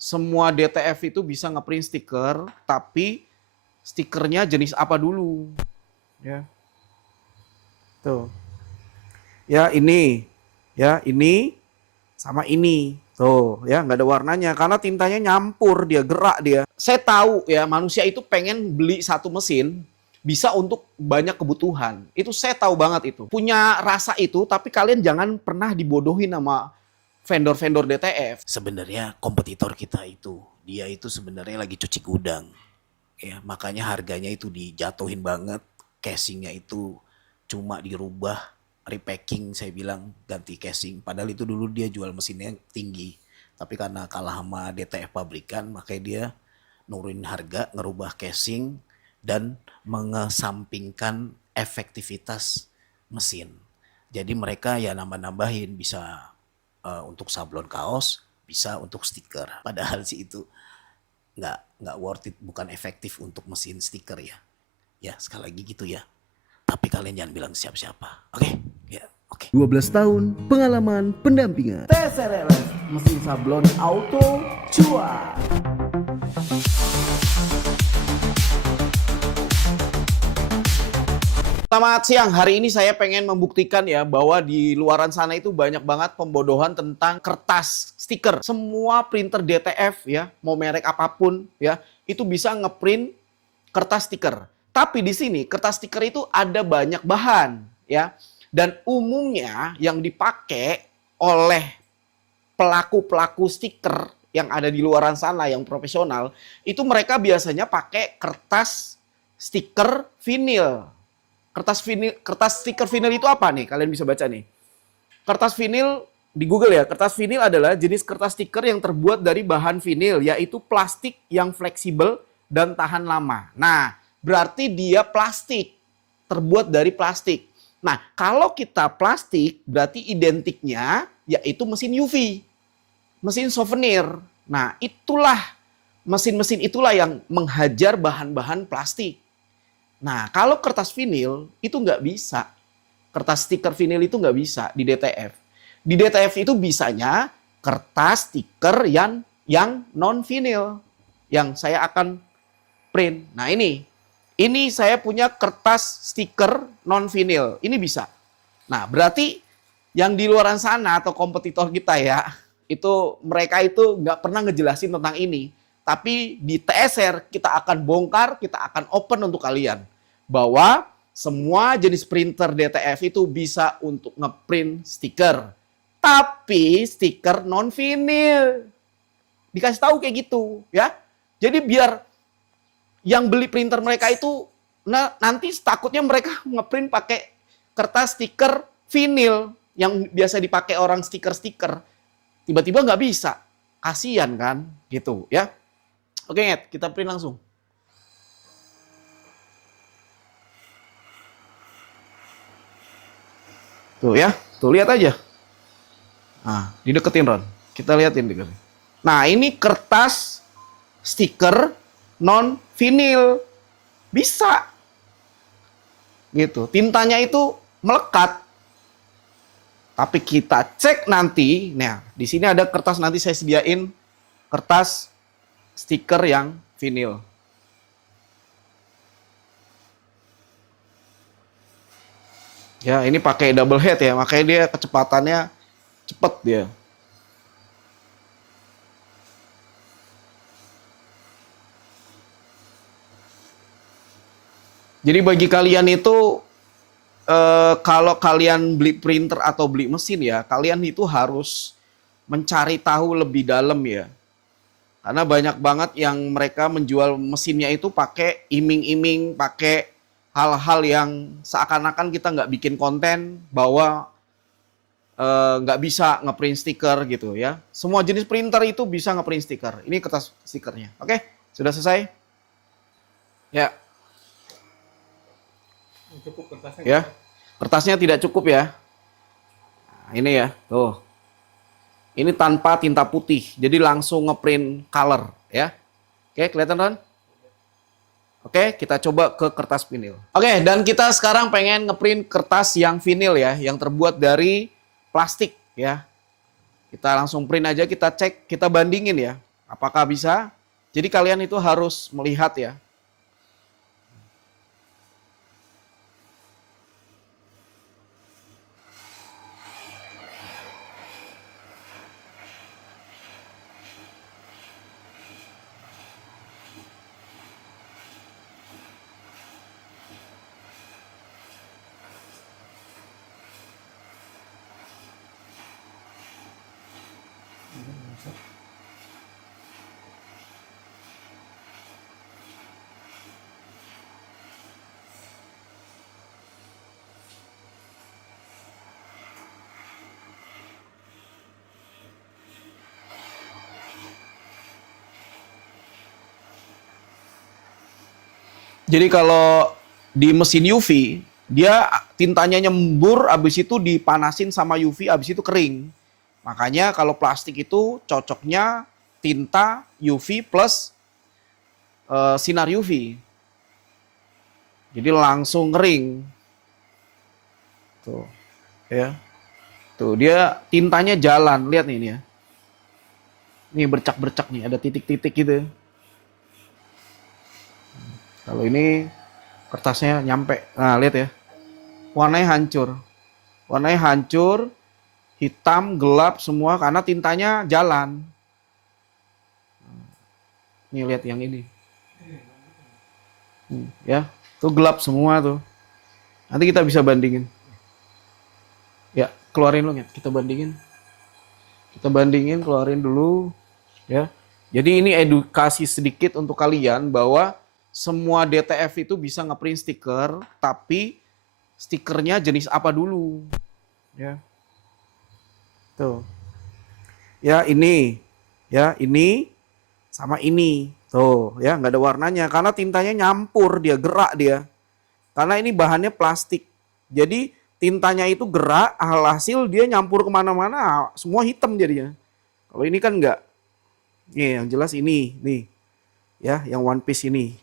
semua DTF itu bisa ngeprint stiker, tapi stikernya jenis apa dulu? Ya. Tuh. Ya, ini sama ini. Tuh, ya nggak ada warnanya karena tintanya nyampur, dia gerak dia. Saya tahu ya manusia itu pengen beli satu mesin bisa untuk banyak kebutuhan. Itu saya tahu banget itu. Punya rasa itu, tapi kalian jangan pernah dibodohin sama vendor-vendor DTF. Sebenarnya kompetitor kita itu, dia itu sebenarnya lagi cuci gudang. Ya, makanya harganya itu dijatuhin banget. Casingnya itu cuma dirubah, repacking, saya bilang ganti casing. Padahal itu dulu dia jual mesinnya tinggi. Tapi karena kalah sama DTF pabrikan, makanya dia nurunin harga, ngerubah casing, dan mengesampingkan efektivitas mesin. Jadi mereka ya nambah-nambahin, bisa untuk sablon kaos, bisa untuk stiker. Padahal sih itu nggak worth it, bukan efektif untuk mesin stiker ya. Ya sekali lagi gitu ya. Tapi kalian jangan bilang siapa-siapa. Oke? Ya, oke. 12 tahun pengalaman pendampingan. TSRLS, mesin sablon auto cuan. Selamat siang, hari ini saya pengen membuktikan ya bahwa di luaran sana itu banyak banget pembodohan tentang kertas stiker. Semua printer DTF ya, mau merek apapun ya, itu bisa ngeprint kertas stiker. Tapi di sini kertas stiker itu ada banyak bahan ya. Dan umumnya yang dipakai oleh pelaku-pelaku stiker yang ada di luaran sana yang profesional, itu mereka biasanya pakai kertas stiker vinil. Kertas stiker vinil itu apa nih? Kalian bisa baca nih. Kertas vinil di Google ya. Kertas vinil adalah jenis kertas stiker yang terbuat dari bahan vinil, yaitu plastik yang fleksibel dan tahan lama. Nah, berarti dia plastik, terbuat dari plastik. Nah, kalau kita plastik, berarti identiknya yaitu mesin UV, mesin souvenir. Nah, itulah mesin-mesin itulah yang menghajar bahan-bahan plastik. Nah, kalau kertas vinil itu nggak bisa. Kertas stiker vinil itu nggak bisa di DTF. Di DTF itu bisanya kertas stiker yang non vinil, yang saya akan print. Nah, ini saya punya kertas stiker non vinil. Ini bisa. Nah, berarti yang di luaran sana atau kompetitor kita ya, itu mereka itu nggak pernah ngejelasin tentang ini. Tapi di TSR kita akan bongkar, kita akan open untuk kalian. Bahwa semua jenis printer DTF itu bisa untuk ngeprint stiker. Tapi stiker non vinil. Dikasih tahu kayak gitu ya. Jadi biar yang beli printer mereka itu nanti takutnya mereka ngeprint pakai kertas stiker vinil yang biasa dipakai orang stiker-stiker. Tiba-tiba nggak bisa. Kasian kan gitu ya. Oke, Ed, kita print langsung. Tuh ya, tuh lihat aja. Nah, dideketin Ron. Kita liatin deketin. Nah, ini kertas stiker non vinil. Bisa. Gitu. Tintanya itu melekat. Tapi kita cek nanti, nah, di sini ada kertas, nanti saya sediain kertas stiker yang vinil. Ya, ini pakai double head ya, makanya dia kecepatannya cepet dia. Jadi bagi kalian itu kalau kalian beli printer atau beli mesin ya, kalian itu harus mencari tahu lebih dalam ya. Karena banyak banget yang mereka menjual mesinnya itu pakai iming-iming, pakai hal-hal yang seakan-akan kita nggak bikin konten bahwa nggak bisa ngeprint stiker gitu ya. Semua jenis printer itu bisa ngeprint stiker. Ini kertas stikernya. Oke, sudah selesai? Ya. Cukup kertasnya. Ya, kertasnya tidak cukup ya. Nah, ini ya, tuh. Ini tanpa tinta putih, jadi langsung ngeprint color ya. Oke, kelihatan kan? Oke, kita coba ke kertas vinil. Oke, dan kita sekarang pengen ngeprint kertas yang vinil ya, yang terbuat dari plastik ya. Kita langsung print aja, kita cek, kita bandingin ya. Apakah bisa? Jadi kalian itu harus melihat ya. Jadi kalau di mesin UV, dia tintanya nyembur, habis itu dipanasin sama UV, habis itu kering. Makanya kalau plastik itu cocoknya tinta UV plus sinar UV. Jadi langsung kering. Tuh, ya. Tuh, dia tintanya jalan, lihat nih ini ya. Nih bercak-bercak nih, ada titik-titik gitu. Kalau ini kertasnya nyampe. Nah, lihat ya. Warnanya hancur. Warnanya hancur, hitam, gelap semua karena tintanya jalan. Nih lihat yang ini. Ya, tuh gelap semua tuh. Nanti kita bisa bandingin. Ya, keluarin lo, kita bandingin. Kita bandingin, keluarin dulu, ya. Jadi ini edukasi sedikit untuk kalian bahwa semua DTF itu bisa ngeprint stiker, tapi stikernya jenis apa dulu, ya. Tuh, ya ini sama ini, tuh, ya nggak ada warnanya karena tintanya nyampur, dia gerak dia, karena ini bahannya plastik, jadi tintanya itu gerak, alhasil dia nyampur kemana-mana, semua hitam jadinya. Kalau ini kan enggak, nih yang jelas ini, nih, ya, yang one piece ini.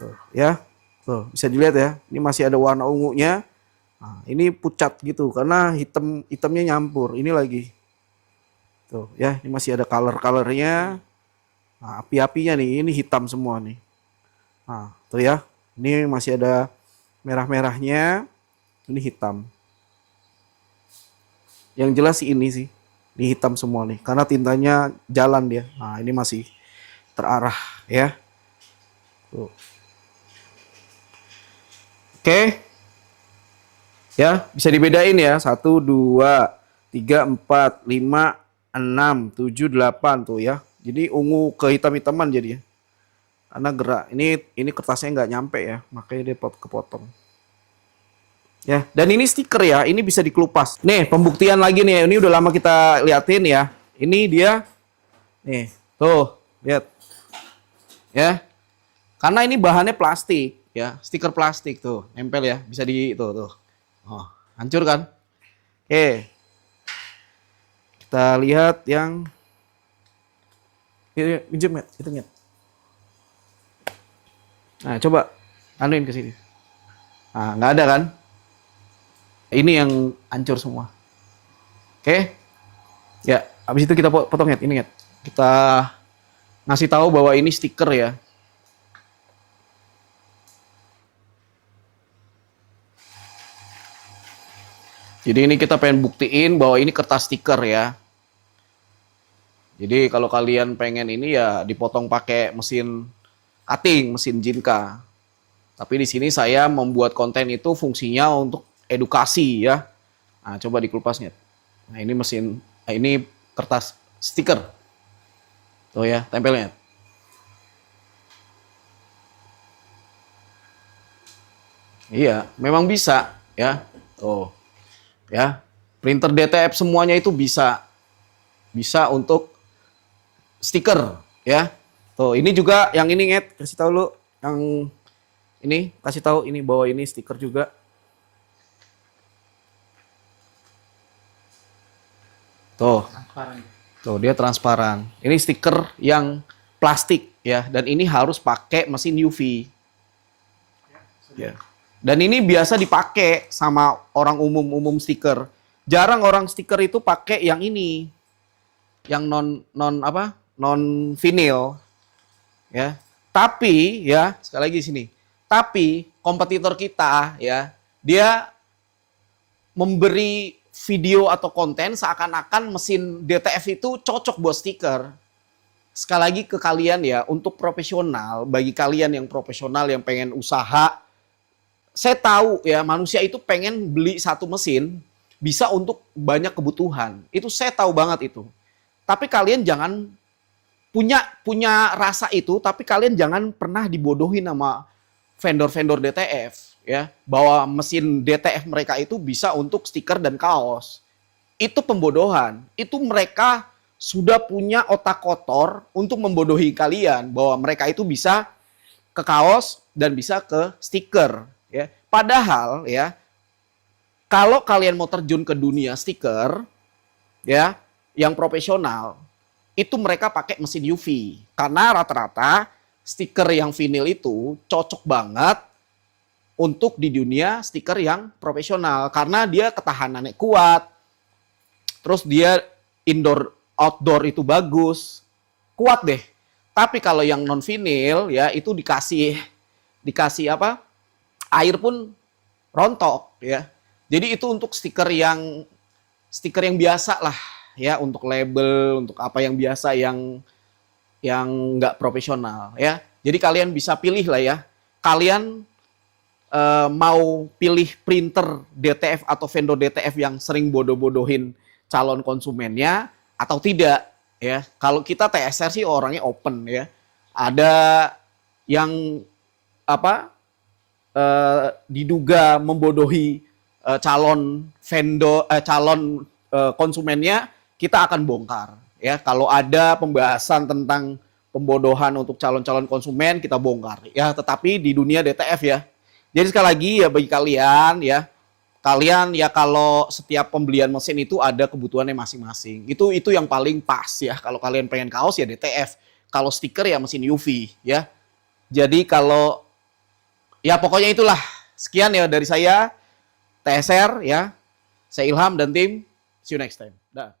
Tuh, ya, tuh bisa dilihat ya, ini masih ada warna ungunya. Nah, ini pucat gitu karena hitamnya nyampur. Ini lagi, tuh ya, ini masih ada colornya. Nah, api-apinya nih, ini hitam semua nih. Nah, tuh ya, ini masih ada merah-merahnya, ini hitam. Yang jelas sih ini sih, ini hitam semua nih, karena tintanya jalan dia. Nah, ini masih terarah ya. Tuh. Oke, ya bisa dibedain ya, 1, 2, 3, 4, 5, 6, 7, 8 tuh ya. Jadi ungu ke hitam-hitaman jadi ya, karena gerak. Ini kertasnya nggak nyampe ya, makanya dia kepotong. Ya, dan ini stiker ya, ini bisa dikelupas. Nih pembuktian lagi nih, ini udah lama kita liatin ya. Ini dia, nih, tuh lihat, ya. Karena ini bahannya plastik. Ya, stiker plastik tuh, nempel ya, bisa di tuh. Oh, hancur kan? Oke. Kita lihat yang pinjam ya, itu lihat. Nah, coba anuin ke sini. Nah, nggak ada kan? Ini yang hancur semua. Oke. Ya, habis itu kita potong ya, ini ya. Kita ngasih tahu bahwa ini stiker ya. Jadi ini kita pengen buktiin bahwa ini kertas stiker ya. Jadi kalau kalian pengen ini ya dipotong pakai mesin cutting, mesin Jinka. Tapi di sini saya membuat konten itu fungsinya untuk edukasi ya. Nah, coba dikelupasnya. Nah, ini ini kertas stiker. Tuh ya, tempelnya. Iya, memang bisa ya. Tuh. Ya, printer DTF semuanya itu bisa untuk stiker ya. Tuh, ini juga yang ini kasih tahu lu, yang ini kasih tahu ini bahwa ini stiker juga. Tuh. Tuh, dia transparan. Ini stiker yang plastik ya, dan ini harus pakai mesin UV. Ya. Dan ini biasa dipakai sama orang umum stiker. Jarang orang stiker itu pakai yang ini, yang non non vinil ya. Tapi ya, sekali lagi sini. Tapi kompetitor kita ya, dia memberi video atau konten seakan-akan mesin DTF itu cocok buat stiker. Sekali lagi ke kalian ya, untuk profesional, bagi kalian yang profesional yang pengen usaha, saya tahu ya manusia itu pengen beli satu mesin bisa untuk banyak kebutuhan. Itu saya tahu banget itu. Tapi kalian jangan punya rasa itu, tapi kalian jangan pernah dibodohin sama vendor-vendor DTF ya, bahwa mesin DTF mereka itu bisa untuk stiker dan kaos. Itu pembodohan. Itu mereka sudah punya otak kotor untuk membodohi kalian bahwa mereka itu bisa ke kaos dan bisa ke stiker ya. Padahal ya, kalau kalian mau terjun ke dunia stiker ya, yang profesional, itu mereka pakai mesin UV. Karena rata-rata stiker yang vinil itu cocok banget untuk di dunia stiker yang profesional karena dia ketahanannya kuat. Terus dia indoor outdoor itu bagus, kuat deh. Tapi kalau yang non vinil ya itu dikasih apa? Air pun rontok ya. Jadi itu untuk stiker yang biasa lah ya, untuk label, untuk apa yang biasa yang nggak profesional ya. Jadi kalian bisa pilih lah ya. Kalian mau pilih printer DTF atau vendor DTF yang sering bodoh-bodohin calon konsumennya atau tidak ya. Kalau kita TSR sih orangnya open ya. Ada yang apa diduga membodohi calon vendor calon konsumennya, kita akan bongkar ya. Kalau ada pembahasan tentang pembodohan untuk calon-calon konsumen, kita bongkar ya, tetapi di dunia DTF ya. Jadi sekali lagi ya, bagi kalian ya kalau setiap pembelian mesin itu ada kebutuhannya masing-masing. Itu yang paling pas ya. Kalau kalian pengen kaos ya DTF. Kalau stiker ya mesin UV ya. Jadi kalau ya pokoknya itulah. Sekian ya dari saya TSR ya. Saya Ilham dan tim. See you next time. Dah.